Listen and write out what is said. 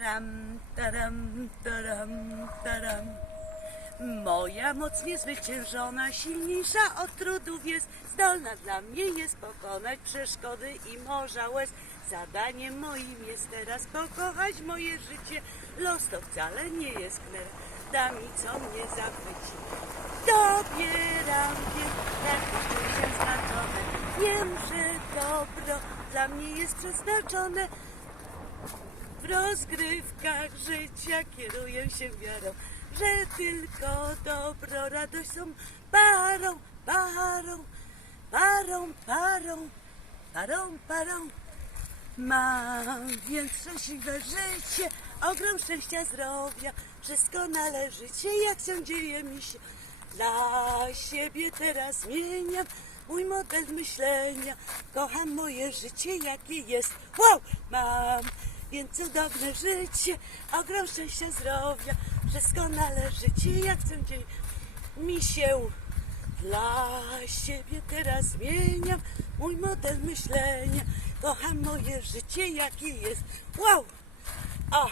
Taram, taram, taram, taram. Moja moc niezwyciężona, silniejsza od trudów jest, zdolna dla mnie jest pokonać przeszkody i morza łez. Zadaniem moim jest teraz pokochać moje życie. Los to wcale nie jest kner, da mi co mnie zachwyci. Dobieram wiem, jak się znaczone. Wiem, że dobro dla mnie jest przeznaczone. W rozgrywkach życia kieruję się wiarą, że tylko dobro, radość są parą, parą, parą, parą, parą, parą. Mam więc szczęśliwe życie, ogrom szczęścia, zdrowia, wszystko należycie, jak się dzieje mi się. Dla siebie teraz zmieniam mój model myślenia, kocham moje życie, jakie jest. Wow! Mam więc cudowne życie, ogrom szczęścia, zdrowia, wszystko należycie, jak się dzieje mi się. Dla siebie teraz zmieniam mój model myślenia. Kocham moje życie, jakie jest. Wow! O!